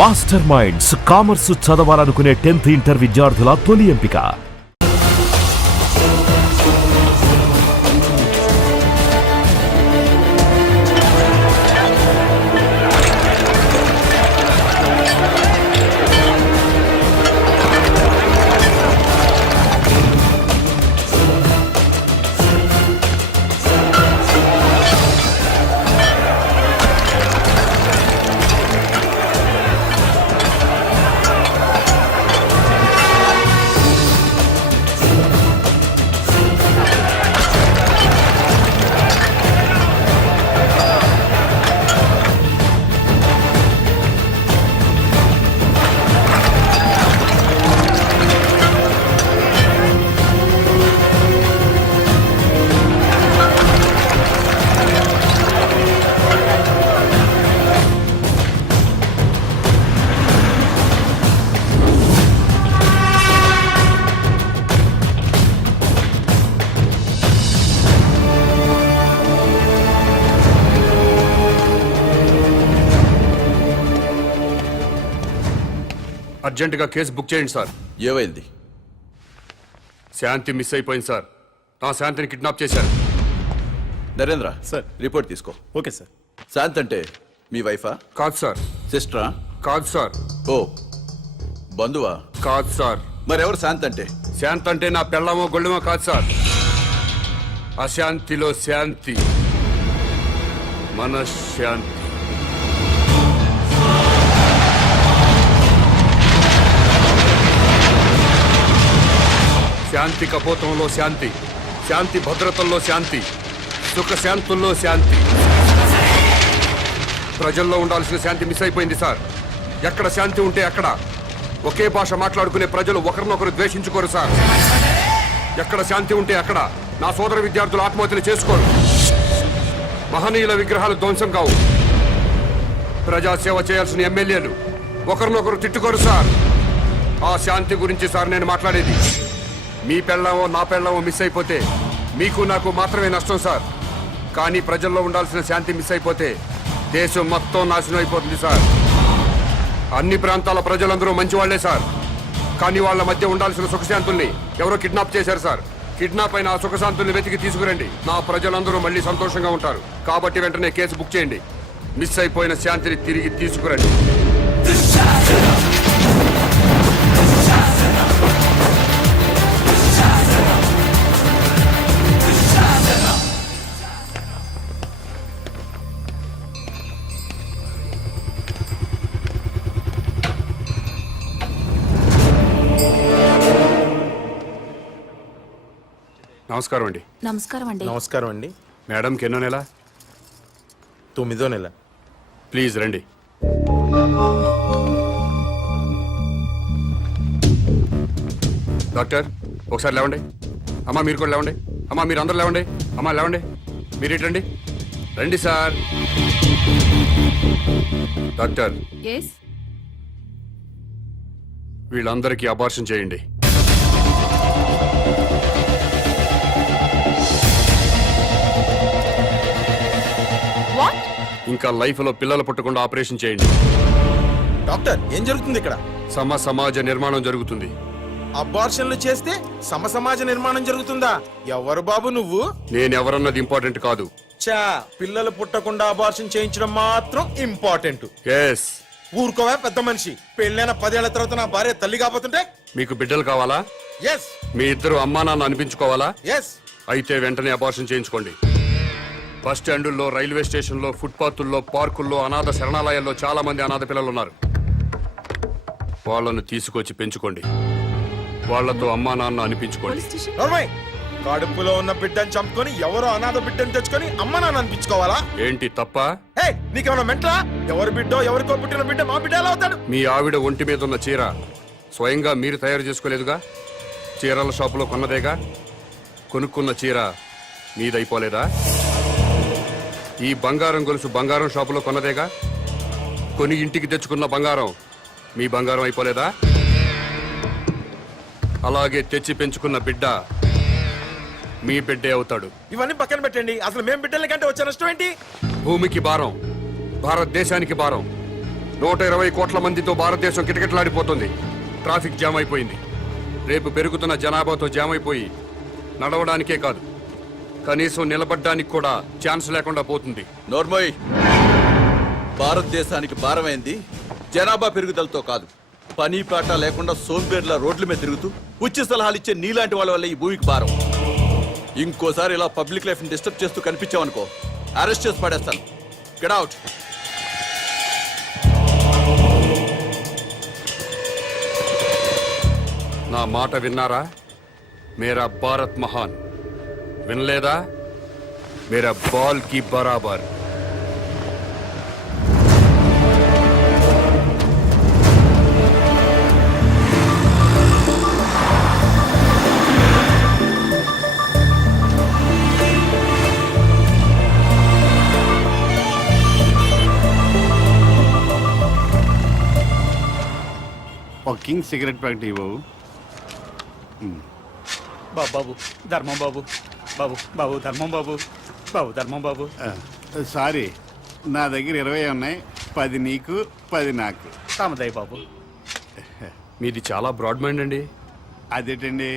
Master minds commerce చదవాలనుకునే 10th inter విద్యార్థుల తొలి ఎంపిక. అర్జెంటుగా కేసు బుక్ చేయండి సార్. ఏమైంది? శాంతి మిస్ అయిపోయింది సార్. నా శాంతిని కిడ్నాప్ చేశారు. నరేంద్ర సార్. రిపోర్ట్ తీసుకో. Okay sir. శాంత్ అంటే మీ వైఫా? కాదు సార్. సిస్టరా? కాదు సార్. ఓ బంధువా? కాదు సార్. మరెవరు శాంత్ అంటే? శాంతి అంటే నా పెళ్ళమో గొళ్ళమో కాదు సార్. అశాంతిలో శాంతి, మనశ్శాంతి. శాంతి కపోతంలో శాంతి, శాంతి భద్రతల్లో శాంతి, సుఖశాంతుల్లో శాంతి. ప్రజల్లో ఉండాల్సిన శాంతి మిస్ అయిపోయింది సార్. ఎక్కడ శాంతి ఉంటే అక్కడ ఒకే భాష మాట్లాడుకునే ప్రజలు ఒకరినొకరు ద్వేషించుకోరు సార్. ఎక్కడ శాంతి ఉంటే అక్కడ నా సోదర విద్యార్థులు ఆత్మహత్యలు చేసుకోరు. మహనీయుల విగ్రహాలు ధ్వంసం కావు. ప్రజాసేవ చేయాల్సిన ఎమ్మెల్యేలు ఒకరినొకరు తిట్టుకోరు సార్. ఆ శాంతి గురించి సార్ నేను మాట్లాడేది. మీ పెళ్ళమో నా పెళ్ళమో మిస్ అయిపోతే మీకు నాకు మాత్రమే నష్టం సార్. కానీ ప్రజల్లో ఉండాల్సిన శాంతి మిస్ అయిపోతే దేశం మొత్తం నాశనం అయిపోతుంది సార్. అన్ని ప్రాంతాల ప్రజలందరూ మంచివాళ్లే సార్. కానీ వాళ్ళ మధ్య ఉండాల్సిన సుఖశాంతుల్ని ఎవరో కిడ్నాప్ చేశారు సార్. కిడ్నాప్ అయిన ఆ సుఖశాంతుల్ని వెతికి తీసుకురండి. నా ప్రజలందరూ మళ్ళీ సంతోషంగా ఉంటారు. కాబట్టి వెంటనే కేసు బుక్ చేయండి. మిస్ అయిపోయిన శాంతిని తిరిగి తీసుకురండి. నమస్కారం అండి. నమస్కారం అండి. నమస్కారం అండి. మేడంకి ఎన్నో నెల? 9వ నెల. ప్లీజ్ రండి. డాక్టర్ ఒకసారి లేవండి. అమ్మా మీరు కూడా లేవండి. అమ్మా మీరు అందరూ లేవండి. అమ్మా లేవండి. మీరు ఇటండి. రండి సార్. డాక్టర్ వీళ్ళందరికీ అబార్షన్ చేయండి. ఇంకా లైఫ్ లో పిల్లలు పుట్టకుండా ఆపరేషన్ చేయండి. డాక్టర్ ఏం జరుగుతుంది ఇక్కడ? సమాజ నిర్మాణం జరుగుతుంది. అబార్షన్లు చేస్తే సమాజ నిర్మాణం జరుగుతుందా? ఎవరు బాబు నువ్వు? నేనెవరన్నది ఇంపార్టెంట్ కాదు. చా పిల్లలు పుట్టకుండా అబార్షన్ చేయించడం మాత్రం ఇంపార్టెంట్. ఎస్. ఊరుకోవా పెద్ద మనిషి. పెళ్ళైన 10 ఏళ్ల తర్వాత నా భార్య తల్లి కాబోతుంటే? మీకు బిడ్డలు కావాలా? ఎస్. మీ ఇద్దరు అమ్మా నాన్న అనిపించుకోవాలా? ఎస్. అయితే వెంటనే అబార్షన్ చేయించుకోండి. బస్ స్టాండుల్లో, రైల్వే స్టేషన్లో, ఫుట్పాత్ల్లో, పార్కుల్లో, అనాథ శరణాలయాల్లో చాలా మంది అనాథ పిల్లలు ఉన్నారు. వాళ్ళను తీసుకొచ్చి పెంచుకోండి. వాళ్లతో అమ్మా నాన్న అనిపించుకోండి. కడుపులో ఉన్న బిడ్డను చంపుకొని ఎవరో అనాథ బిడ్డను తెచ్చుకొని అమ్మ నాన్న అనిపించుకోవాలా? ఏంటి తప్ప? నీకేమన్నా మెంటలా? ఎవరి బిడ్డో ఎవరికో పుట్టిన బిడ్డ మా బిడ్డ ఎలా అవుతాడు? మీ ఆవిడ ఒంటి మీద ఉన్న చీర స్వయంగా మీరు తయారు చేసుకోలేదుగా? చీరల షాపులో కొన్నదేగా? కొనుక్కున్న చీర మీదైపోలేదా? ఈ బంగారం గొలుసు బంగారం షాపులో కొన్నదేగా? కొని ఇంటికి తెచ్చుకున్న బంగారం మీ బంగారం అయిపోలేదా? అలాగే తెచ్చి పెంచుకున్న బిడ్డ మీ బిడ్డే అవుతాడు. ఇవన్నీ పక్కన పెట్టండి. అసలు మేం బిడ్డల కంటే వచ్చే నష్టం ఏంటి? భూమికి భారం, భారతదేశానికి భారం. 120 కోట్ల మందితో భారతదేశం కిటకిటలాడిపోతుంది. ట్రాఫిక్ జామ్ అయిపోయింది. రేపు పెరుగుతున్న జనాభాతో జామ్ అయిపోయి నడవడానికే కాదు, కనీసం నిలబడ్డానికి కూడా ఛాన్స్ లేకుండా పోతుంది. నోర్మోయ్, భారతదేశానికి భారమైంది జనాభా పెరుగుదలతో కాదు, పని పాట లేకుండా సోంబేర్ల రోడ్ల మీద తిరుగుతూ ఉచిత సలహాలు ఇచ్చే నీలాంటి వాళ్ళ వల్ల ఈ భూమికి భారం. ఇంకోసారి ఇలా పబ్లిక్ లైఫ్ ని డిస్టర్బ్ చేస్తూ కనిపించావనుకో, అరెస్ట్ చేసి పడేస్తాను. Get out. నా మాట విన్నారా? మేరా భారత్ మహాన్. వినలేదా? మేరా బాల్ కి బరాబర్. ఒక కింగ్ సిగరెట్ ప్యాకెట్ ఇవ్వవు. బాబు ధర్మం బాబు, బాబు బాబు ధర్మం బాబు, బాబు ధర్మం బాబు. సారీ, నా దగ్గర 20 ఉన్నాయి. 10 నీకు, 10 నాకు. తామదయ్య బాబు. మీది చాలా బ్రాడ్ మైండ్ అండి. అదేంటండి,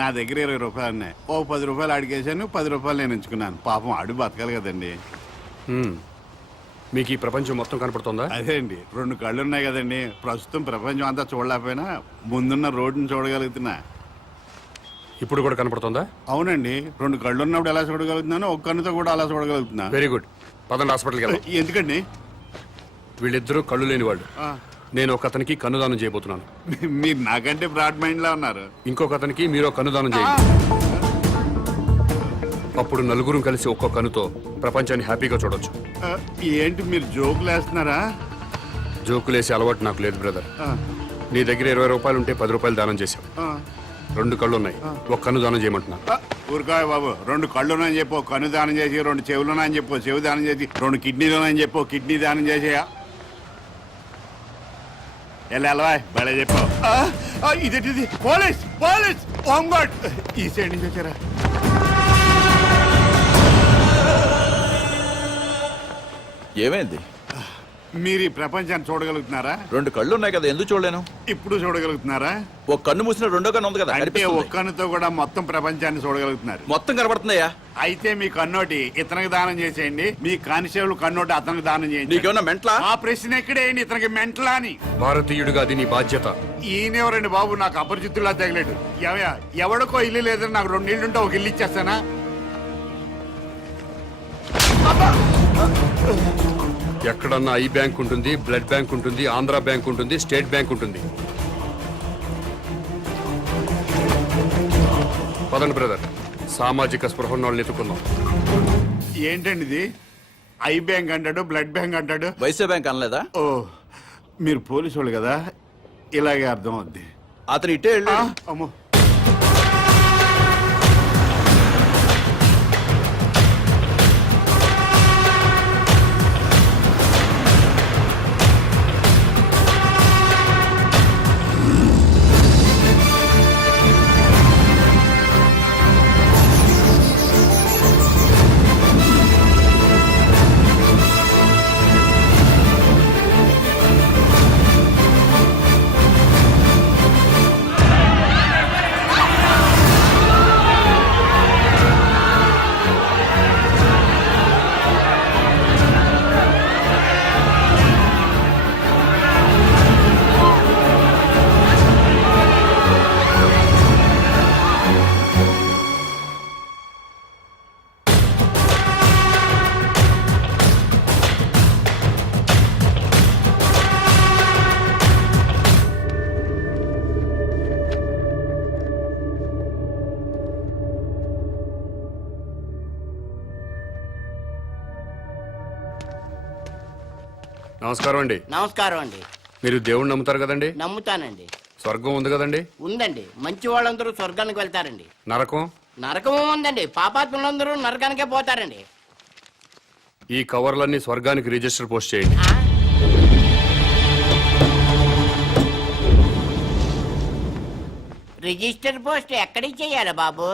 నా దగ్గర 20 రూపాయలు ఉన్నాయి. ఓ 10 రూపాయలు అడిగేశాను, 10 రూపాయలు నేను ఉంచుకున్నాను. పాపం అడు బతకాలి కదండి. మీకు ఈ ప్రపంచం మొత్తం కనపడుతుందా? అదే అండి, 2 కళ్ళు ఉన్నాయి కదండి. ప్రస్తుతం ప్రపంచం అంతా చూడలేకపోయినా ముందున్న రోడ్డుని చూడగలుగుతున్నా. ఇప్పుడు కూడా కనపడుతుందా? అవునండి, 2 కళ్ళు ఉన్నప్పుడు ఎలా చూడగలుగుతున్నాను, ఒక కన్నుతో కూడా అలా చూడగలుగుతున్నా. Very good. పదండి హాస్పిటల్కి వెళ్దాం. ఎందుకండి? వీళ్ళిద్దరూ కళ్ళు లేని వాళ్ళు. నేను ఒక అతనికి కన్నుదానం చేయబోతున్నాను. మీరు నాకంటే బ్రాడ్ మైండ్ లా ఉన్నారు. ఇంకొక అతనికి మీరు కన్నుదానం చేయండి. అప్పుడు నలుగురు కలిసి ఒక్కో కన్నుతో ప్రపంచాన్ని హ్యాపీగా చూడొచ్చు. ఏంటి మీరు జోకులు వేస్తున్నారా? జోకులేసే అలవాటు నాకు లేదు బ్రదర్. నీ దగ్గర 20 రూపాయలు ఉంటే 10 రూపాయలు దానం చేశావు. 2 కళ్ళు ఉన్నాయి, ఒక కన్ను దానం చేయమంటున్నా. ఊరుకాయ బాబు, 2 కళ్ళునని చెప్పు, కన్ను దానం చేసి, 2 చెవులునని చెప్పు, చెవు దానం చేసి, 2 కిడ్నీలునని చెప్పు, కిడ్నీ దానం చేసేయా. ఎలా బలే చెప్పావు. ఇదేంటిది? పోలీస్ పోలీస్ హోంగార్డ్ ఈ సైడ్ నుంచి వచ్చారా? ఏమైంది? మీరు ఈ ప్రపంచాన్ని చూడగలుగుతున్నారా? 2 కళ్ళు ఉన్నాయి కదా, ఎందుకు చూడలేను? ఇప్పుడు చూడగలుగుతున్నారా? ఒక కన్ను మూసిన రెండో కన్ను ఉంది కదా, అంటే కనిపిస్తుంది. ఒక్క కన్నుతో కూడా మొత్తం ప్రపంచాన్ని చూడగలుగుతున్నారు. మొత్తం కనబడుతుందయ్యా. అయితే మీ కన్నోటి ఇతనికి దానం చేసేయండి, మీ కానిస్టేబుల్ కన్నోటి అతనికి దానం చేయండి. నీకేమన్నా మెంట్లా? ఆ ప్రశ్న ఎక్కడేయండి, ఇతనికి మెంటలా అని. భారతీయుడిగా అది నీ బాధ్యత. ఈయనెవరండి బాబు, నాకు అపరిచితుల్లా తగిలేడు. ఎవడికో ఇల్లు లేదని నాకు 2 ఇళ్ళుంటే ఒక ఇల్లు ఇచ్చేస్తానా? ఎక్కడన్నా ఐ బ్యాంక్ ఉంటుంది, బ్లడ్ బ్యాంక్ ఉంటుంది, ఆంధ్ర బ్యాంక్ ఉంటుంది, స్టేట్ బ్యాంక్ ఉంటుంది. పదండి బ్రదర్, సామాజిక స్పృహ వాళ్ళని ఎత్తుకుందాం. ఏంటండి ఇది? ఐ బ్యాంక్ అంటాడు, బ్లడ్ బ్యాంక్ అంటాడు. వైసే బ్యాంక్ అనలేదా? ఓ, మీరు పోలీసు వాళ్ళు కదా, ఇలాగే అర్థం అవుద్ది. అతను ఇట్టే వెళ్ళు. అమ్మో, నమస్కారం అండి. నమస్కారం అండి. మీరు దేవుణ్ణి నమ్ముతారు కదండి? నమ్ముతానండి. స్వర్గం ఉంది కదండి? ఉందండి. మంచి వాళ్ళందరూ స్వర్గానికి వెళ్తారండి. నరకం? నరకం ఉందండి. పాపాత్ములందరూ నరకానికే పోతారండి. ఈ కవర్లన్నీ స్వర్గానికి రిజిస్టర్ పోస్ట్ చేయండి. రిజిస్టర్ పోస్ట్ ఎక్కడికి చెయ్యాలి బాబు?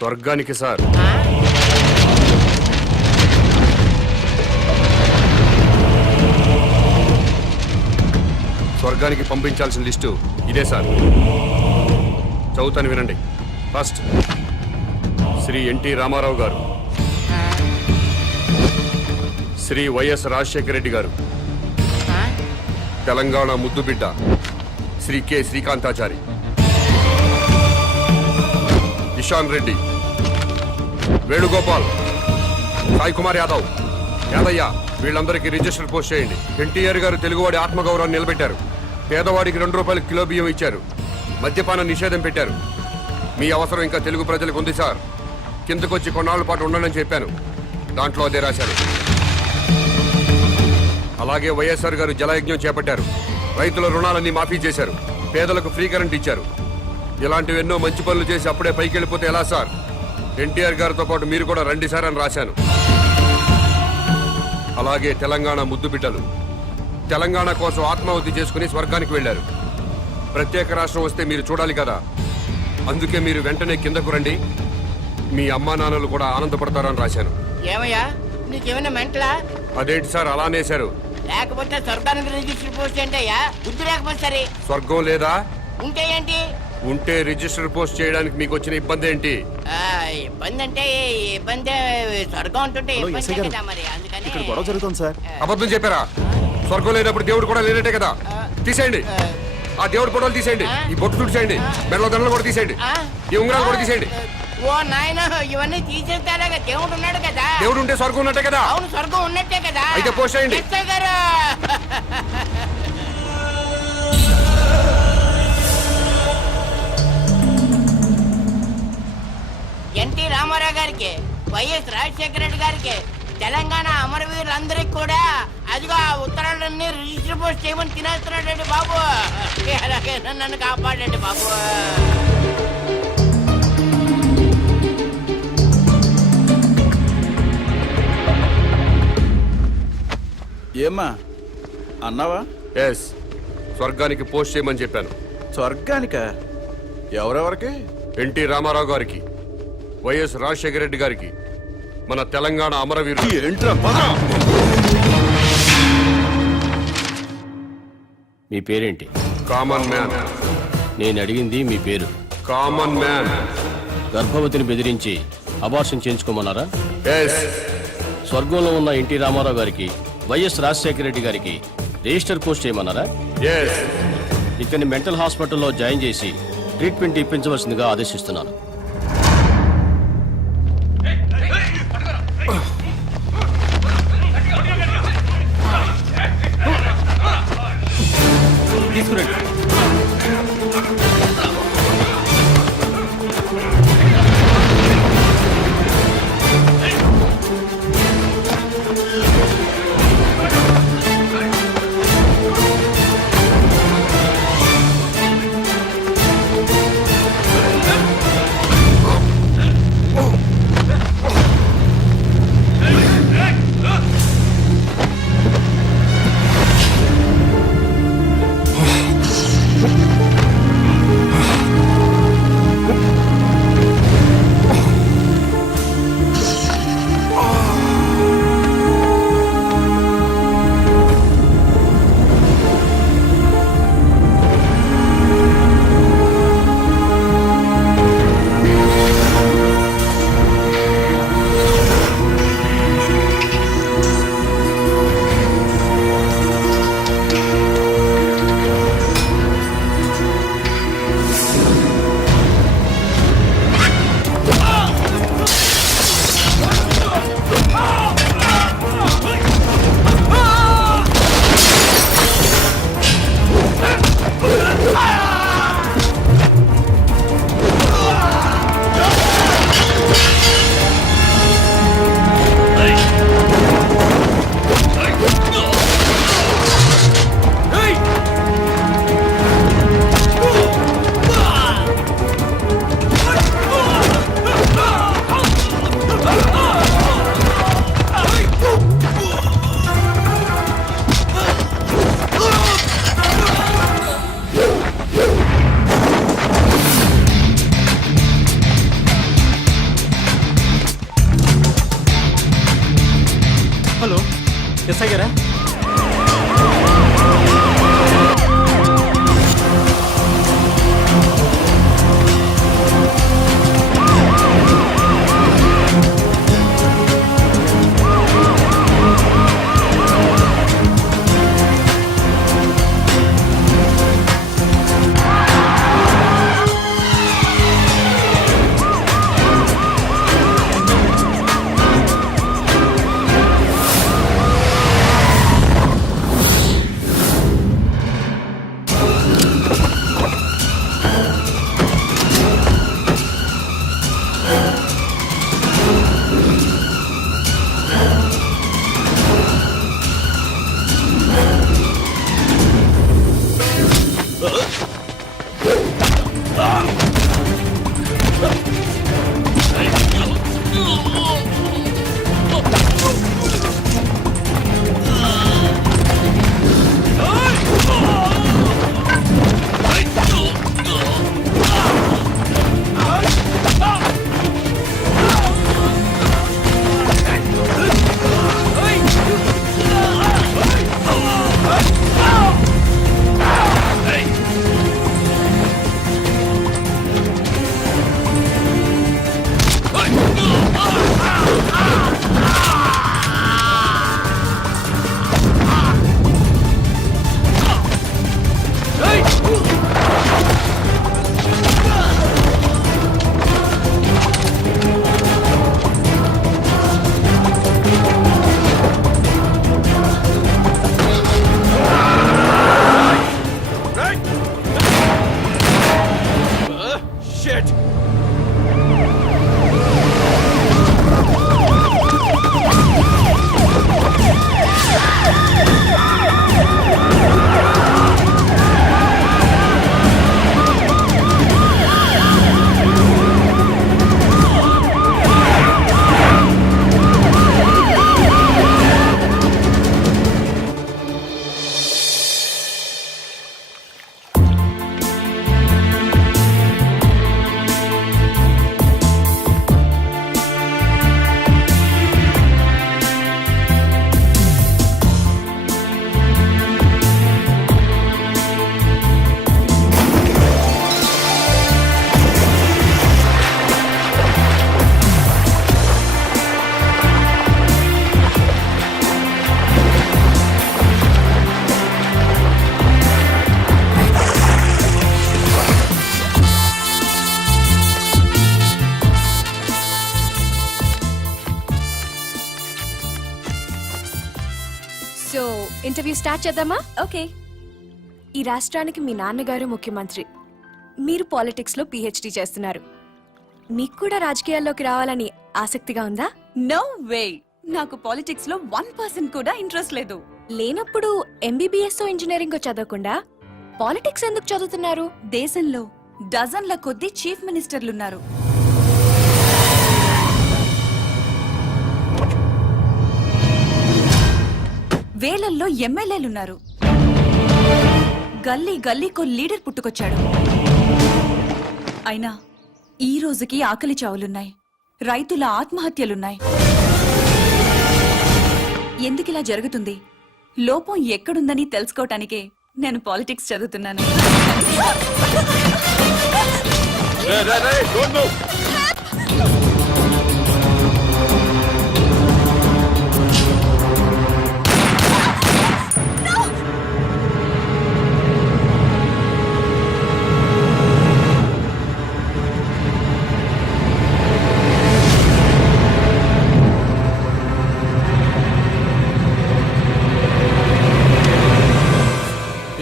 స్వర్గానికి సార్. స్వర్గానికి పంపించాల్సిన లిస్టు ఇదే సార్. చదువుతాను వినండి. ఫస్ట్ శ్రీ ఎన్టీ రామారావు గారు, శ్రీ వైఎస్ రాజశేఖర రెడ్డి గారు, తెలంగాణ ముద్దుబిడ్డ శ్రీ కె శ్రీకాంతాచారి, ఇషాన్ రెడ్డి, వేణుగోపాల్, సాయి కుమార్ యాదవ్, యాదయ్య, వీళ్ళందరికీ రిజిస్టర్ పోస్ట్ చేయండి. ఎన్టీఆర్ గారు తెలుగువాడి ఆత్మగౌరవాన్ని నిలబెట్టారు. పేదవాడికి 2 రూపాయలు కిలో బియ్యం ఇచ్చారు. మద్యపాన నిషేధం పెట్టారు. మీ అవసరం ఇంకా తెలుగు ప్రజలకు ఉంది సార్. కిందకొచ్చి కొన్నాళ్ళ పాటు ఉండనని చెప్పాను. దాంట్లో అదే రాశారు. అలాగే వైఎస్ఆర్ గారు జలయజ్ఞం చేపట్టారు. రైతుల రుణాలన్నీ మాఫీ చేశారు. పేదలకు ఫ్రీ కరెంట్ ఇచ్చారు. ఇలాంటివి ఎన్నో మంచి పనులు చేసి అప్పుడే పైకి వెళ్ళిపోతే ఎలా సార్? ఎన్టీఆర్ గారితో పాటు మీరు కూడా రండి సార్ అని రాశాను. అలాగే తెలంగాణ ముద్దు బిడ్డలు తెలంగాణ కోసం ఆత్మాహుతి చేసుకుని స్వర్గానికి వెళ్లారు. ప్రత్యేక రాష్ట్రం వస్తే మీరు చూడాలి కదా, అందుకే మీరు వెంటనే కిందకు రండి. మీ అమ్మా నాన్నలు కూడా ఆనందపడతారని రాశాను. ఏమయ్యా నీకేమైనా మెంటలా? అదేంటి సార్ అలా అనేశారు? లేకపోతే స్వర్గానికి రిజిస్టర్ పోస్ట్ ఏంటయ్యా? బుద్ధి లేకపోతే సరే. స్వర్గం లేదా? ఉంటే ఏంటి? ఉంటే రిజిస్టర్ పోస్ట్ చేయడానికి మీకు వచ్చిన ఇబ్బంది ఏంటి? ఇబ్బంది అంటే ఇబ్బంది, స్వర్గం ఉంటుంటే ఇబ్బంది కదా మరి. అందుకని గొడవ జరుగుతుంది సార్. అబద్ధం చెప్పారా? స్వర్గం లేనప్పుడు దేవుడు కూడా లేనట్టే కదా. తీసేయండి, ఆ దేవుడు ఫోటోలు తీసేయండి. ఈ బొట్టు తుడిచేయండి. మెడలో దండలు కూడా తీసేయండి. ఈ ఉంగరాలు కూడా తీసేయండి. ఓ నాయన, ఇవన్నీ తీసేస్తారా? దేవుడు ఉన్నాడు కదా. దేవుడు ఉంటే స్వర్గం ఉన్నట్టే కదా. అవును, స్వర్గం ఉన్నట్టే కదా. అయితే పోస్ట్ చేయండి. ఎస్ఐ గారు, ఎన్టీ రామారావు గారికి, వైఎస్ రాజశేఖర రెడ్డి గారికి, తెలంగాణ అమరవీరులందరికీ కూడా అదిగో ఆ ఉత్తరాలన్నీ రిజిస్టర్ పోస్ట్ చేయమని తినేస్తున్నాడండి బాబు. అలాగే నన్ను కాపాడండి బాబు. ఏమ్మా అన్నావా? ఎస్, స్వర్గానికి పోస్ట్ చేయమని చెప్పాను. స్వర్గానిక? ఎవరెవరికి? ఎన్టీ రామారావు గారికి, వైఎస్ రాజశేఖర రెడ్డి గారికి, మన తెలంగాణ అమరవీరులు. ఏంట్రా మీ పేరేంటి? Common man. నేను అడిగింది మీ పేరు. Common man. గర్భవతిని బెదిరించి అబార్షన్ చేయించుకోమన్నారా? ఎస్. స్వర్గంలో ఉన్న ఎన్టీ రామారావు గారికి, వైఎస్ రాజశేఖర రెడ్డి గారికి రిజిస్టర్ పోస్ట్ చేయమన్నారా? ఎస్. ఇక్కడిని మెంటల్ హాస్పిటల్లో జాయిన్ చేసి ట్రీట్మెంట్ ఇప్పించవలసిందిగా ఆదేశిస్తున్నాను. తీసుకురండి. షిట్. సో ఇంటర్వ్యూ స్టార్ట్ చేద్దామా? ఓకే. ఈ రాష్ట్రానికి మీ నాన్నగారు ముఖ్యమంత్రి, మీరు పాలిటిక్స్ లో పిహెచ్డి చేస్తున్నారు. మీకు కూడా రాజకీయాల్లోకి రావాలని ఆసక్తిగా ఉందా? నో వే, నాకు పాలిటిక్స్ లో 1% కూడా ఇంట్రెస్ట్ లేదు. లేనప్పుడు ఎంబీబీఎస్ ఇంజనీరింగ్ చదవకుండా పాలిటిక్స్ ఎందుకు చదువుతున్నారు? దేశంలో డజన్ల కొద్దీ చీఫ్ మినిస్టర్లున్నారు. వేలల్లో ఎమ్మెల్యేలున్నారు. గల్లీ గల్లీకో లీడర్ పుట్టుకొచ్చాడు. అయినా ఈ రోజుకి ఆకలి చావులున్నాయి, రైతుల ఆత్మహత్యలున్నాయి. ఎందుకిలా జరుగుతుంది? లోపం ఎక్కడుందని తెలుసుకోవటానికే నేను పాలిటిక్స్ చదువుతున్నాను.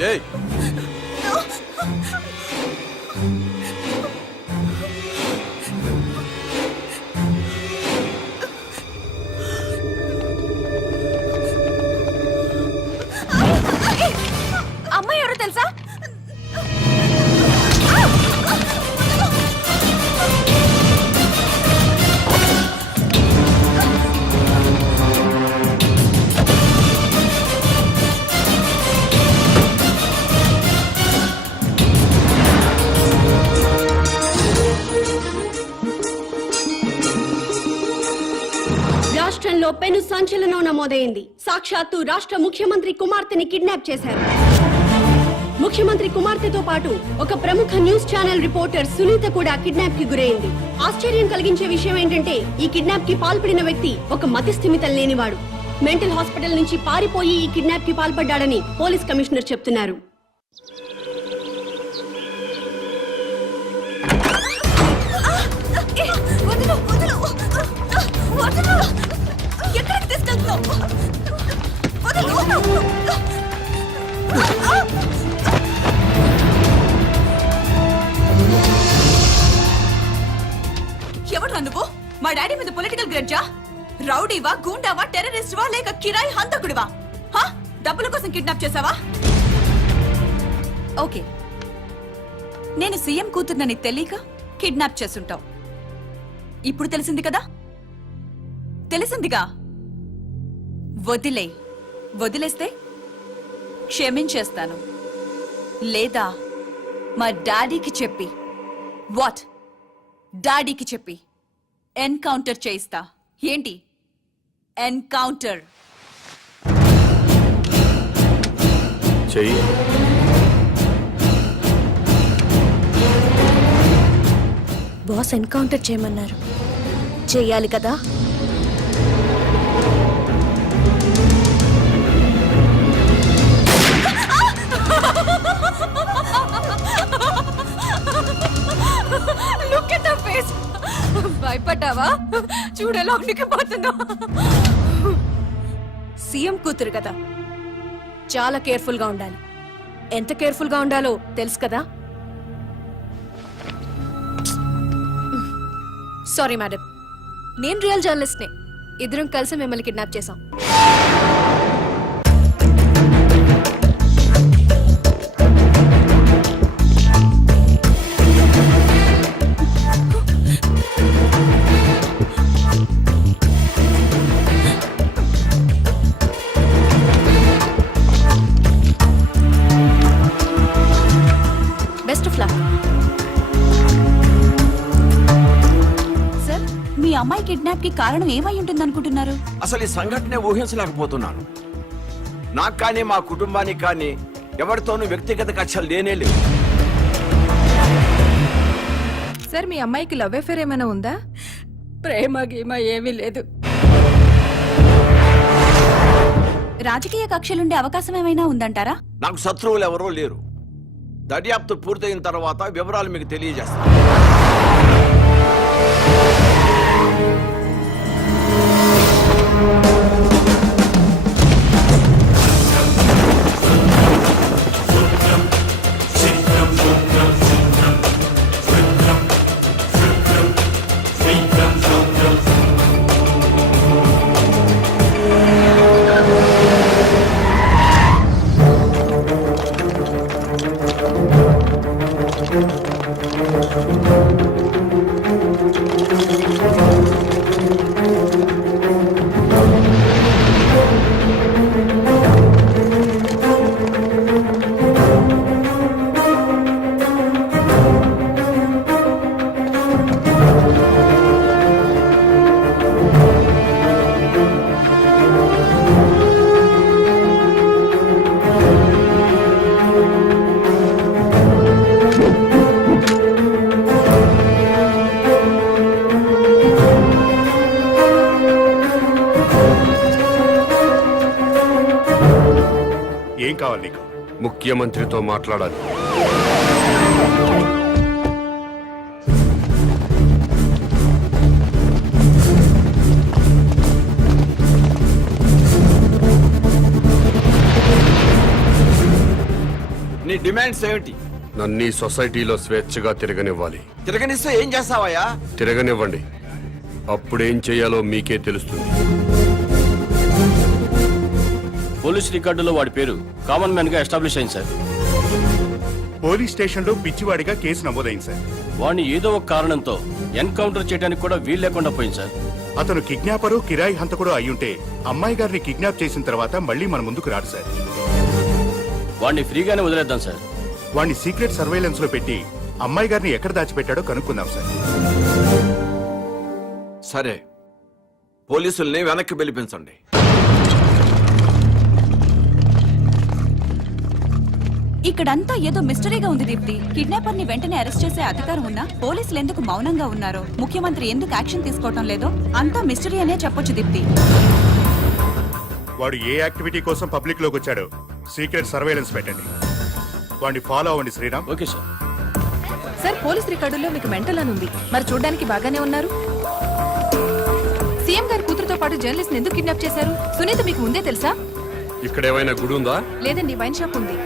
ఏయ్, అమ్మాయి ఎవరో తెలుసా? రాష్ట్రంలో పెను సంచలనం నమోదైంది. సాక్షాత్తు రాష్ట్ర ముఖ్యమంత్రి కుమార్తెని కిడ్నాప్ చేశారు. ముఖ్యమంత్రి కుమార్తెతో పాటు ఒక ప్రముఖ న్యూస్ ఛానల్ రిపోర్టర్ సునీత కూడా కిడ్నాప్ కి గురైంది. ఆశ్చర్యం కలిగించే విషయం ఏంటంటే ఈ కిడ్నాప్ కి పాల్పడిన వ్యక్తి ఒక మతిస్థిమితం లేనివాడు. మెంటల్ హాస్పిటల్ నుంచి పారిపోయి ఈ కిడ్నాప్ కి పాల్పడ్డాడని పోలీస్ కమిషనర్ చెప్తున్నారు. ఎక్కడికి తీసుకెళ్తున్నావు? ఎవడ్రా నువ్వు? మా డాడీ మీద పొలిటికల్ గ్రడ్జా? రౌడీవా, గూండావా, టెర్రరిస్టువా లేక కిరాయి హంతకుడివా? డబ్బుల కోసం కిడ్నాప్ చేసావా? ఓకే, నేను సీఎం కూతుర్నని తెలియక కిడ్నాప్ చేసుంటావు. ఇప్పుడు తెలిసింది కదా? తెలిసిందిగా. వదిలేస్తే క్షమించేస్తాను. లేదా మా డాడీకి చెప్పి డాడీకి చెప్పి ఎన్కౌంటర్ చేయిస్తా. ఏంటి? ఎన్కౌంటర్ చెయ్యి. బాస్ ఎన్కౌంటర్ చేయమన్నారు, చెయ్యాలి కదా. Look at the face. భయపడ్డావా? చూడేలా ఉనికిపోతుందో. సీఎం కూతురు కదా, చాలా కేర్ఫుల్ గా ఉండాలి. ఎంత కేర్ఫుల్ గా ఉండాలో తెలుసు కదా. సారీ మేడం, నేను రియల్ జర్నలిస్ట్ నే. ఇద్దరం కలిసి మిమ్మల్ని కిడ్నాప్ చేశాం. Best of luck. సార్, మీ అమ్మాయి కిడ్నాప్ కి కారణం ఏమై ఉంటుంది అనుకుంటున్నారు? అసలు ఈ సంఘటనే ఊహించలేకపోతున్నాను. నాకు కానీ మా కుటుంబానికి కానీ ఎవరితోనూ వ్యక్తిగత కక్షలు లేనే లేవు. సార్, మీ అమ్మాయికి లవ్ అఫేర్ ఏమైనా ఉందా? ప్రేమ గీమ ఏమీ లేదు. రాజకీయ కక్షలుండే అవకాశం ఏమైనా ఉందంటారా? నాకు శత్రువులు ఎవరూ లేరు. దర్యాప్తు పూర్తయిన తర్వాత వివరాలు మీకు తెలియజేస్తాను. ఏం కావాలి నీకు? ముఖ్యమంత్రితో మాట్లాడాలి. నీ డిమాండ్స్ ఏమిటి? నన్ను ఈ సొసైటీలో స్వేచ్ఛగా తిరగనివ్వాలి. తిరగనిస్తే ఏం చేస్తావయ్యా? తిరగనివ్వండి, అప్పుడేం చేయాలో మీకే తెలుస్తుంది. పోలీస్ రికార్డులో వాడి పేరు కామన్ మ్యాన్ గా ఎస్టాబ్లిష్ అయింది సార్. పోలీస్ స్టేషన్లో పిచ్చివాడిగా కేసు నమోదైంది సార్. వాడిని ఏదో ఒక కారణంతో ఎన్కౌంటర్ చేయడానికి కూడా వీలు లేకుండా పోయింది సార్. అతను కిడ్నాపరు, కిరాయి హంతకుడు అయ్యుంటే అమ్మాయి గారిని కిడ్నాప్ చేసిన తర్వాత మళ్ళీ మన ముందుకు రాడు సార్. వాడిని ఫ్రీగానే వదిలేద్దాం సార్. వాడిని సీక్రెట్ సర్వేలెన్స్ లో పెట్టి అమ్మాయి గారిని ఎక్కడ దాచిపెట్టాడో కనుక్కుందాం సార్. సరే, పోలీసుల్ని వెనక్కి పిలిపించండి. ఇక్కడంతా ఏదో మిస్టరీగా ఉంది దీప్తి. కిడ్నాపర్ ని వెంటనే అరెస్ట్ చేసే అధికారం ఉన్నా పోలీసులు ఎందుకు మౌనంగా ఉన్నారో, ముఖ్యమంత్రి ఎందుకు యాక్షన్ తీసుకోవటం లేదో అంతా మిస్టరీ అనే చెప్పొచ్చు దీప్తి. వాడు ఏ యాక్టివిటీ కోసం పబ్లిక్ లోకి వచ్చాడో సీక్రెట్ సర్వేలెన్స్ పెట్టండి. వాడిని ఫాలో అవ్వండి Sriram. Okay sir. Sir, police రికార్డుల్లో మీకు మెంటల్ అని ఉంది. మరి చూడడానికి బాగానే ఉన్నారు. సీఎం గారి కూతురుతో పాటు జర్నలిస్ట్ ఎందుకు కిడ్నాప్ చేశారు? సునీత మీకు ముందే తెలుసా? ఇక్కడ ఏమైనా గుడి ఉందా? లేదండి, వైన్ షాప్ ఉంది.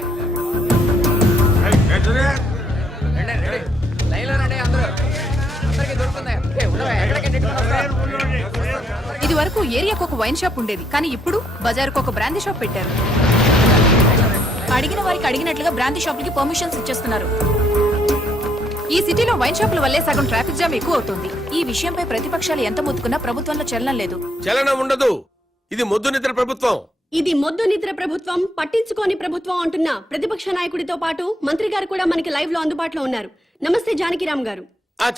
ఇది వరకు ఏరియాకు ఒక వైన్ షాప్ ఉండేది, కానీ ఇప్పుడు బజార్కు ఒక బ్రాందీ షాప్ పెట్టారు. అడిగిన వారికి అడిగినట్లుగా బ్రాందీ షాపులకి పర్మిషన్స్ ఇచ్చేస్తున్నారు. ఈ సిటీలో వైన్ షాపుల వల్లే సగం ట్రాఫిక్ జామ్ ఎక్కువ అవుతుంది. ఈ విషయంపై ప్రతిపక్షాలు ఎంత మొత్తుకున్నా ప్రభుత్వంలో చలనం లేదు. చలనం ఉండదు. ఇది మొద్దు నిద్ర ప్రభుత్వం. ఇది మొద్దు నిద్ర ప్రభుత్వం, పట్టించుకోని ప్రభుత్వం అంటున్న ప్రతిపక్ష నాయకుడితో పాటు మంత్రి గారు కూడా మనకి లైవ్ లో అందుబాటులో ఉన్నారు. నమస్తే జానకిరామ్ గారు.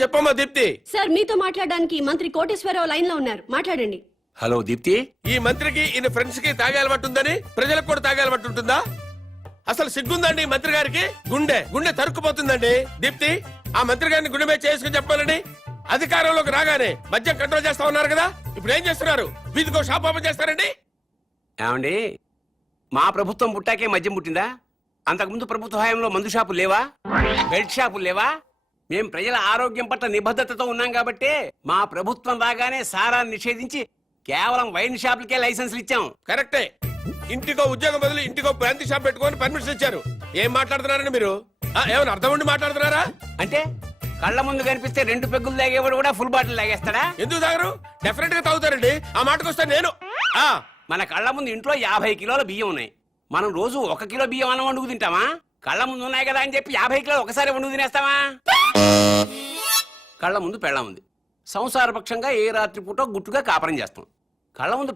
చెప్పమ్మా దీప్తి. సార్, మీతో మాట్లాడడానికి మంత్రి కోటేశ్వరరావు లైన్ లో ఉన్నారు, మాట్లాడండి. హలో దీప్తి. ఈ మంత్రికి ఈయన ఫ్రెండ్స్ కి తాగే అలవాటు ఉందని ప్రజలకు కూడా తాగే అలవాటు ఉంటుందా? అసలు సిగ్గుందండి మంత్రి గారికి? గుండె తరుక్కుపోతుందండి. దీప్తి, ఆ మంత్రి గారిని గుండె మీద చేసుకుని చెప్పాలండి. అధికారంలోకి రాగానే మద్యం కంట్రోల్ చేస్తా ఉన్నారు కదా, ఇప్పుడు ఏం చేస్తున్నారు? వీధికో షాప్ ఓపెన్ చేస్తారండి. ఏమండి, మా ప్రభుత్వం పుట్టాకే మద్యం పుట్టిందా? అంతకుముందు ప్రభుత్వ హయాంలో మందు షాపులు లేవా? బెల్ట్ షాపులు లేవా? మేం ప్రజల ఆరోగ్యం పట్ల నిబద్ధతతో ఉన్నాం కాబట్టి మా ప్రభుత్వం రాగానే సారాన్ని నిషేధించి కేవలం వైన్ షాపులకే లైసెన్సులు ఇచ్చాం. కరెక్టే. ఇంటికో ఉద్యోగం బదులు ఇంటికో బ్రాంతి షాప్ పెట్టుకొని పర్మిషన్ ఇచ్చారు. ఏం మాట్లాడుతున్నారండి మీరు? ఏమైనా అర్థం ఉండి మాట్లాడుతున్నారా? అంటే కళ్ళ ముందు కనిపిస్తే 2 పెగ్గులు తాగేవాడు కూడా ఫుల్ బాటిల్ తాగేస్తాడా? ఎందుకు తాగరు? డెఫినెట్ గా తాగుతారండి. ఆ మాటకు వస్తే నేను మన కళ్ళ ముందు ఇంట్లో 50 కిలోల బియ్యం ఉన్నాయి. మనం రోజు 1 కిలో బియ్యం అన్నం వండుకు తింటామా? కళ్ళ ముందు ఉన్నాయి కదా అని చెప్పి 50 కిలోలు ఒకసారి వండుకు తినేస్తావా? కళ్ళ ముందు పెళ్ళం ఉంది. సంసారపక్షంగా ఏ రాత్రి పూట గుట్టుగా కాపురం చేస్తాం. కళ్ళ ముందు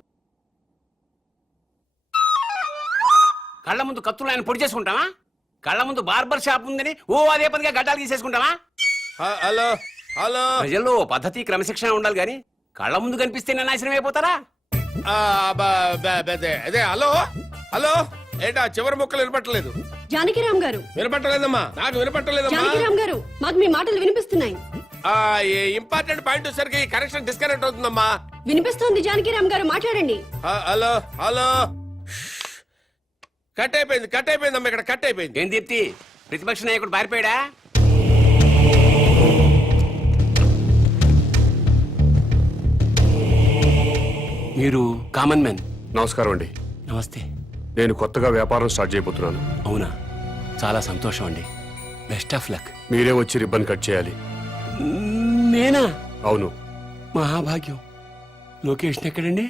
కత్తులు ఆయన పొడి చేసుకుంటామా? కళ్ళ ముందు బార్బర్ షాప్ ఉందని అదే పనిగా గడ్డాలు తీసేసుకుంటామా? హలో హలో, ప్రజల్లో పద్ధతి క్రమశిక్షణ ఉండాలి గాని కళ్ళ ముందు కనిపిస్తే నాశనం అయిపోతారా? అదే హలో హలో, ఏంటా చివరి ముక్కలు వినపట్టలేదు? జానకిరామ్ గారు. వినపట్టలేదమ్మా, నాకు వినపట్టలేదమ్మా. జానకిరామ్ గారు, మాకు మీ మాటలు వినిపిస్తున్నాయి. ఇంపార్టెంట్ పాయింట్ వచ్చేసరికి కనెక్షన్ డిస్కనెక్ట్ అవుతుందమ్మా. వినిపిస్తోంది జానకిరామ్ గారు, మాట్లాడండి. హలో హలో, కట్ అయిపోయిందమ్మా, ఇక్కడ కట్ అయిపోయింది. ఏం దీప్తి, ప్రతిపక్ష నాయకుడు పారిపోయాడా? మీరు కామన్ మ్యాన్. నమస్కారం అండి. నమస్తే. నేను కొత్తగా వ్యాపారం స్టార్ట్ చేయబోతున్నాను. అవునా, చాలా సంతోషం అండి. Best of luck. మీరే వచ్చి రిబ్బన్ కట్ చేయాలి. నేనా? అవును. మహాభాగ్యం. లొకేషన్ ఎక్కడండి?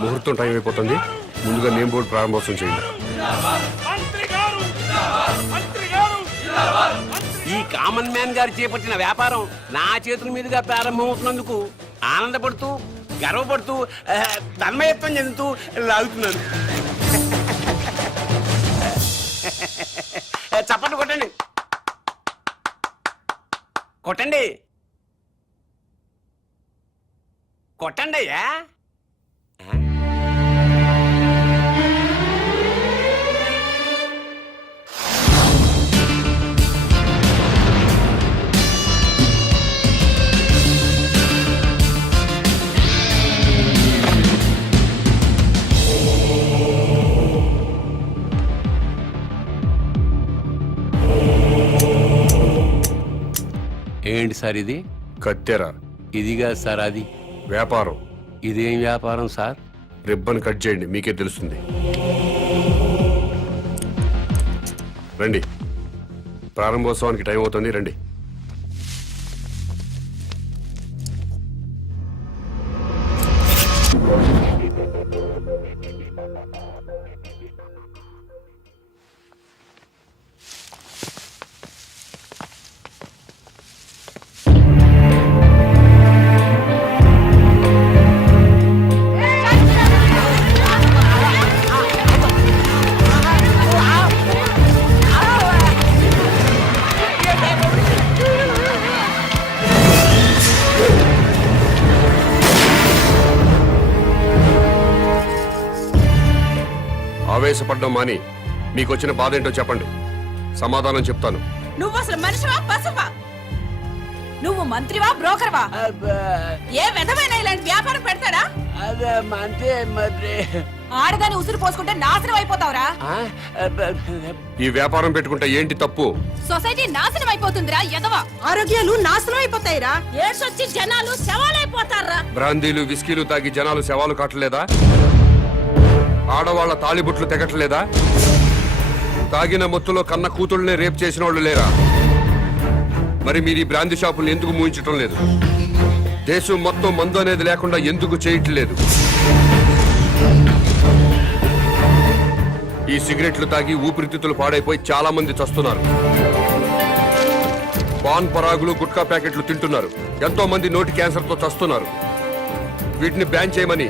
ముహూర్తం టైం అయిపోతుంది. ముందుగా నేమ్ బోర్డు ప్రారంభోత్సవం చేయండి. ఈ కామన్ మ్యాన్ గారు చేపట్టిన వ్యాపారం నా చేతుల మీదుగా ప్రారంభమవుతున్నందుకు ఆనందపడుతూ గర్వపడుతూ తన్మయత్వం చెందుతూ లాగుతున్నాను. చప్పట్లు కొట్టండి, కొట్టండి, కొట్టండి అయ్యా. ఏంటి సార్ ఇది? కత్తెర. ఇదిగా సార్ అది వ్యాపారం. ఇదేం వ్యాపారం సార్? రిబ్బన్ కట్ చేయండి, మీకే తెలుస్తుంది. రండి, ప్రారంభోత్సవానికి టైం అవుతుంది. రండి. ఆవేశపడ్డం మాని మీకు వచ్చిన బాధ ఏంటో చెప్పండి, సమాధానం చెప్తాను. నువ్వు అసలు మనిషివా పశువా? నువ్వు మంత్రివా బ్రోకర్వా? ఏ విధమైన ఇలాంటి వ్యాపారం పెడతాడా? అదే అంటే మరి ఆడదాని ఉసురు పోసుకుంటే నాశనం అయిపోతావురా. ఈ వ్యాపారం పెట్టుకుంటే ఏంటి తప్పు? సొసైటీ నాశనం అయిపోతుందిరా ఎదవా. ఆరోగ్యాలు నాశనం అయిపోతాయిరా. ఏడ్సొచ్చి జనాలు శవాలైపోతారా. బ్రాందీలు విస్కీలు తాగి జనాలు శవాలు కాటలేదా? ఆడవాళ్ల తాళిబుట్లు తెగట్లేదా? తాగిన మొత్తులో కన్న కూతుళ్ళనే రేప్ చేసిన వాళ్ళు లేరా? మరి మీరు ఈ బ్రాందీ షాపుల్ని ఎందుకు మూయించటం లేదు? దేశం మొత్తం మందు అనేది లేకుండా ఎందుకు చేయట్లేదు? ఈ సిగరెట్లు తాగి ఊపిరితిత్తులు పాడైపోయి చాలా మంది చస్తున్నారు. పాన్ పరాగులు గుట్కా ప్యాకెట్లు తింటున్నారు. ఎంతో మంది నోటి క్యాన్సర్తో చస్తున్నారు. వీటిని బ్యాన్ చేయమని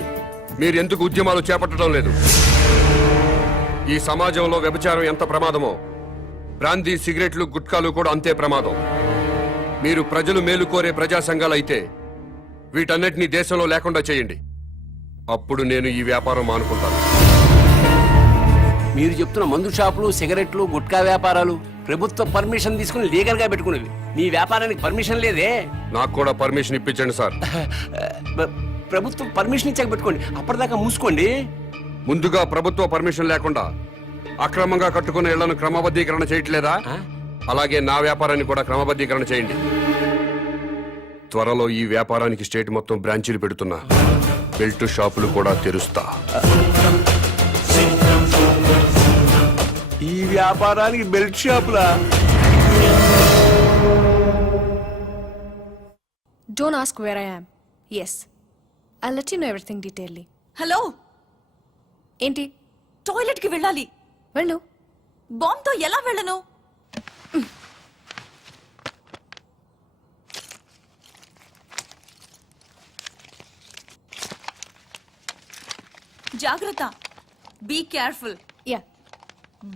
మీరు ఎందుకు ఉద్యమాలు చేపట్టడం లేదు? ఈ సమాజంలో వ్యభిచారం ఎంత ప్రమాదమో బ్రాందీ సిగరెట్లు గుట్కాలు కూడా అంతే ప్రమాదం. మీరు ప్రజలు మేలు కోరే ప్రజా సంఘాలైతే వీటన్నిటినీ దేశంలో లేకుండా చేయండి. అప్పుడు నేను ఈ వ్యాపారం మానుకుంటాను. మీరు చెప్తున్న మందు షాపులు, సిగరెట్లు, గుట్కా వ్యాపారాలు ప్రభుత్వ పర్మిషన్ తీసుకుని లీగల్ గా పెట్టుకునేవి. మీ వ్యాపారానికి పర్మిషన్ లేదే. నాకు కూడా పర్మిషన్ ఇప్పించండి సార్. ప్రభుత్వం పర్మిషన్ ఇచ్చాక పెట్టుకోండి, అప్పటిదాకా మూసుకోండి. ముందుగా ప్రభుత్వ పర్మిషన్ లేకుండా అక్రమంగా కట్టుకున్న ఇళ్లను క్రమబద్ధీకరణ చేయట్లేదా? అలాగే నా వ్యాపారాన్ని కూడా క్రమబద్ధీకరణ చేయండి. త్వరలో ఈ వ్యాపారానికి స్టేట్ మొత్తం బ్రాంచీలు పెడుతున్నా. బెల్ట్ షాపులు కూడా తెరుస్తా. ఈ వ్యాపారానికి belt షాపులా? Don't ask where I am. Yes, I'll let you know everything detailedly. Hello, ఏంటి? టాయిలెట్ కి వెళ్ళాలి. వెళ్ళు. బాంబ్ తో ఎలా వెళ్ళను? జాగ్రత్త. Be careful. యా.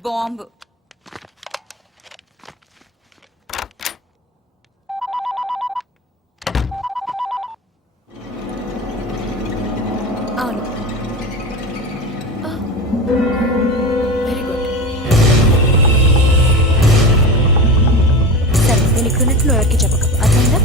బాంబ్. అవును. Very good. సరే, నేను ఇక్కడ ఉన్నట్టు నువ్వు ఎవరికి చెప్పకు. అర్థమైందా?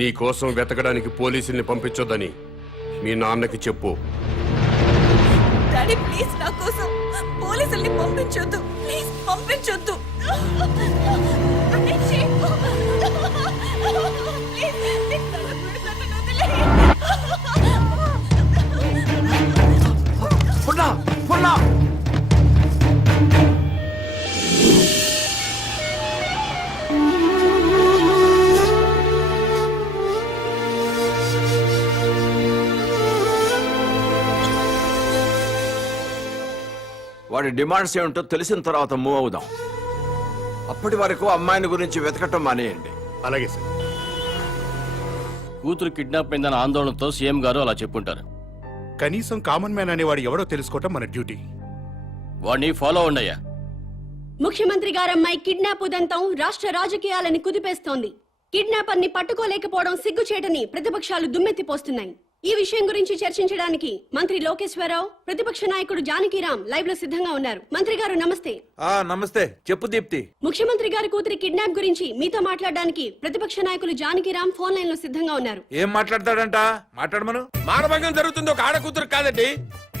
నీ కోసం వెతకడానికి పోలీసుల్ని పంపించొద్దని మీ నాన్నకి చెప్పు. డాడీ ప్లీజ్ నా కోసం పోలీసుల్ని పంపించొద్దు, ప్లీజ్ పంపించొద్దు. వాడి డిమాండ్స్ ఏమిటో తెలిసిన తర్వాత మూవ్ అవుదాం. అప్పటి వరకు అమ్మాయిని గురించి వెతకటం మానేయండి. అలాగే సార్. కూతురు కిడ్నాప్ అయిందన్న ఆందోళనతో సీఎం గారు అలా చెప్పుంటారు. కనీసం కామన్ మ్యాన్ అనేవాడు ఎవడో తెలుసుకోవటం మన డ్యూటీ. వాడిని ఫాలో అవ్వండి. ముఖ్యమంత్రి గారమ్మాయి కిడ్నాప్ ఉదంతం రాష్ట్ర రాజకీయాలని కుదిపేస్తోంది. కిడ్నాపర్ ని పట్టుకోలేకపోవడం సిగ్గుచేటని ప్రతిపక్షాలు దుమ్మెత్తిపోస్తున్నాయి. ఈ విషయం గురించి చర్చించడానికి మంత్రి లోకేశ్వరరావు, ప్రతిపక్ష నాయకుడు జానకిరాం లైవ్ లో సిద్ధంగా ఉన్నారు. మంత్రి గారు నమస్తే. నమస్తే. చెప్పు దీప్తి. ముఖ్యమంత్రి గారి కూతురి కిడ్నాప్ గురించి మీతో మాట్లాడడానికి ప్రతిపక్ష నాయకులు జానకిరాం ఫోన్ లైన్ లో సిద్ధంగా ఉన్నారు. ఏం మాట్లాడతాడంట? మాట్లాడమను. మానభంగం జరుగుతుంది ఒక ఆడకూతురు కాదండి,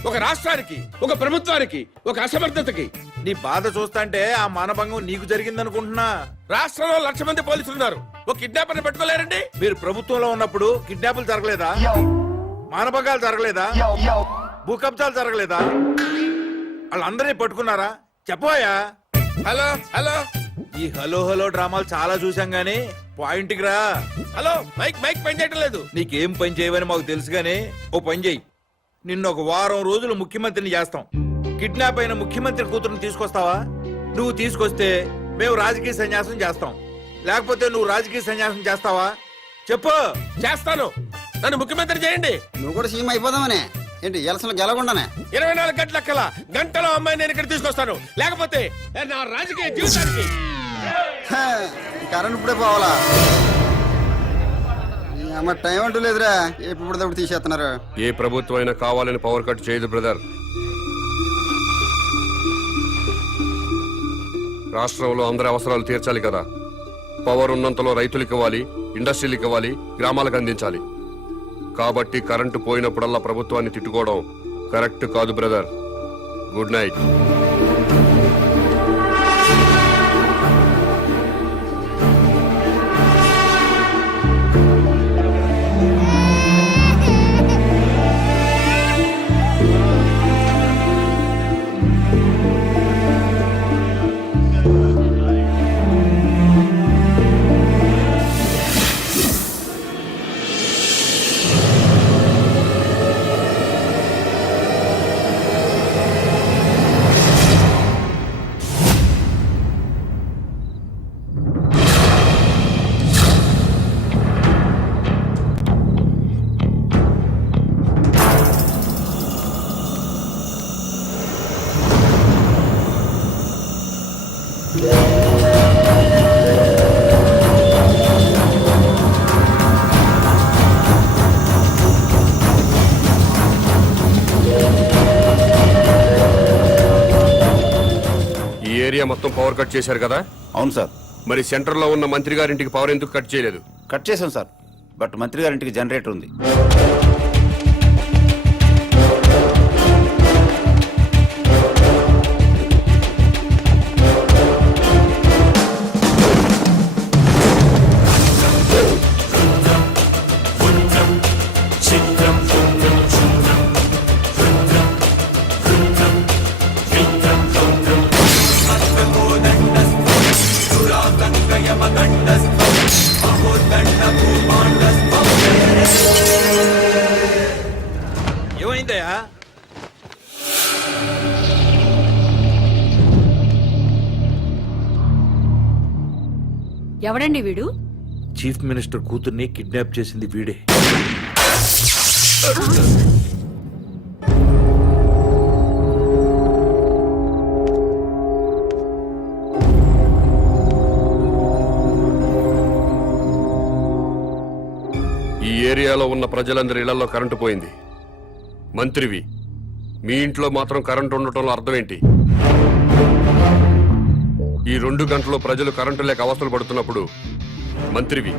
ఒక రాష్ట్రానికి, ఒక ప్రభుత్వానికి, ఒక అసమర్థతకి. నీ బాధ చూస్తాంటే ఆ మానభంగం నీకు జరిగిందనుకుంటున్నా. రాష్ట్రంలో 1,00,000 మంది పోలీసులు ఉన్నారు, ఒక కిడ్నాపర్ని పట్టుకోలేరండి. మీరు ప్రభుత్వంలో ఉన్నప్పుడు కిడ్నాపులు జరగలేదా? మానభంగాలు జరగలేదా? భూకబ్జాలు జరగలేదా? వాళ్ళందరినీ పట్టుకున్నారా? చెప్పోయా. Hello hello. ఈ హలో హలో డ్రామాలు చాలా చూసాం గానీ పాయింట్కి రా. హలో, మైక్ మైక్ పని చేయటం లేదు. నీకేం పని చేయవని మాకు తెలుసు గానీ ఓ పని చెయ్యి. నిన్ను ఒక వారం రోజులు ముఖ్యమంత్రిని చేస్తాం. కిడ్నాప్ అయిన ముఖ్యమంత్రి కూతురుని తీసుకొస్తావా? నువ్వు తీసుకొస్తే మేము రాజకీయ సన్యాసం చేస్తాం. లేకపోతే నువ్వు రాజకీయ సన్యాసం చేస్తావా? చెప్పు. చేస్తాను. నన్ను ముఖ్యమంత్రి చేయండి. నువ్వు కూడా సీఎం అయిపోదామనే ఏంటి? ఎలక్షన్ గెలవకుండానే 24 గంటల గంటలో అమ్మాయి నేను ఇక్కడ తీసుకొస్తాను. లేకపోతే నా రాజకీయ జీవితానికి కరెంట్ ఇప్పుడే పోవాలా? అమ్మ టైం అంటూ లేదురా, ఎప్పుడు తీసేస్తున్నారు. ఏ ప్రభుత్వం అయినా కావాలని పవర్ కట్ చేయదు బ్రదర్. రాష్ట్రంలో అందరి అవసరాలు తీర్చాలి కదా. పవర్ ఉన్నంతలో రైతులకు ఇవ్వాలి, ఇండస్ట్రీలకు ఇవ్వాలి, గ్రామాలకు అందించాలి. కాబట్టి కరెంటు పోయినప్పుడల్లా ప్రభుత్వాన్ని తిట్టుకోవడం కరెక్ట్ కాదు బ్రదర్. Good night. ఏరియా మొత్తం పవర్ కట్ చేశారు కదా? అవును సార్. మరి సెంటర్ లో ఉన్న మంత్రి గారింటికి పవర్ ఎందుకు కట్ చేయలేదు? కట్ చేసాం సార్, బట్ మంత్రి గారింటికి జనరేటర్ ఉంది. ఏమైందయ్యా? ఎవడండి వీడు? చీఫ్ మినిస్టర్ కూతుర్ని కిడ్నాప్ చేసింది వీడే. ఈ ఏరియాలో ఉన్న ప్రజలందరి ఇళ్లలో కరెంటు పోయింది. మంత్రివి, మీ ఇంట్లో మాత్రం కరెంటు ఉండటంలో అర్థం ఏంటి? ఈ 2 గంటల్లో ప్రజలు కరెంటు లేక అవస్థలు పడుతున్నప్పుడు మంత్రివి,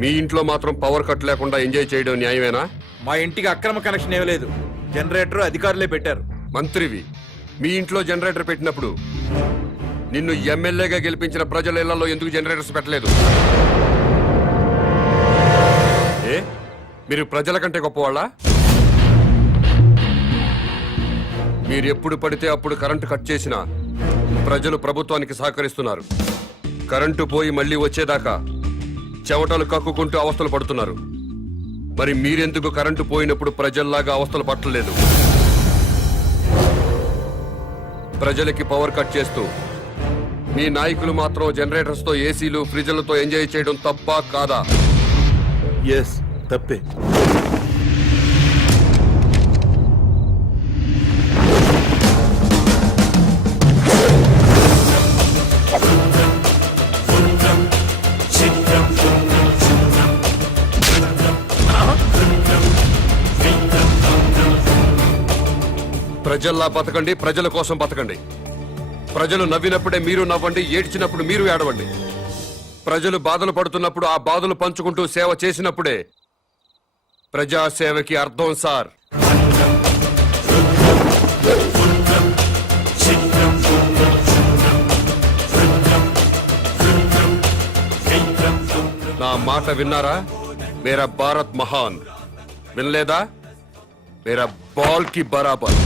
మీ ఇంట్లో మాత్రం పవర్ కట్ లేకుండా ఎంజాయ్ చేయడం న్యాయమేనా? మా ఇంటికి అక్రమ కనెక్షన్ ఏమీ లేదు. జనరేటర్ అధికారులే పెట్టారు. మంత్రివి, మీ ఇంట్లో జనరేటర్ పెట్టినప్పుడు నిన్ను ఎమ్మెల్యేగా గెలిపించిన ప్రజల ఇళ్లలో ఎందుకు జనరేటర్స్ పెట్టలేదు? ఏ మీరు ప్రజల కంటే గొప్పవాళ్ళా? మీరు ఎప్పుడు పడితే అప్పుడు కరెంటు కట్ చేసినా ప్రజలు ప్రభుత్వానికి సహకరిస్తున్నారు. కరెంటు పోయి మళ్ళీ వచ్చేదాకా చెమటలు కక్కుకుంటూ అవస్థలు పడుతున్నారు. మరి మీరెందుకు కరెంటు పోయినప్పుడు ప్రజల్లాగా అవస్థలు పట్టలేదు? ప్రజలకి పవర్ కట్ చేస్తూ మీ నాయకులు మాత్రం జనరేటర్స్ తో, ఏసీలు, ఫ్రిడ్జ్లతో ఎంజాయ్ చేయడం తప్పా కాదా? ఎస్, తప్పే. ప్రజల్లా బతకండి, ప్రజల కోసం బతకండి. ప్రజలు నవ్వినప్పుడే మీరు నవ్వండి, ఏడ్చినప్పుడు మీరు ఏడవండి. ప్రజలు బాధలు పడుతున్నప్పుడు ఆ బాధలు పంచుకుంటూ సేవ చేసినప్పుడే ప్రజాసేవకి అర్థం సార్. నా మాట విన్నారా? మేరా భారత్ మహాన్. వినలేదా? మేరా బాల్ కి బరాబర్.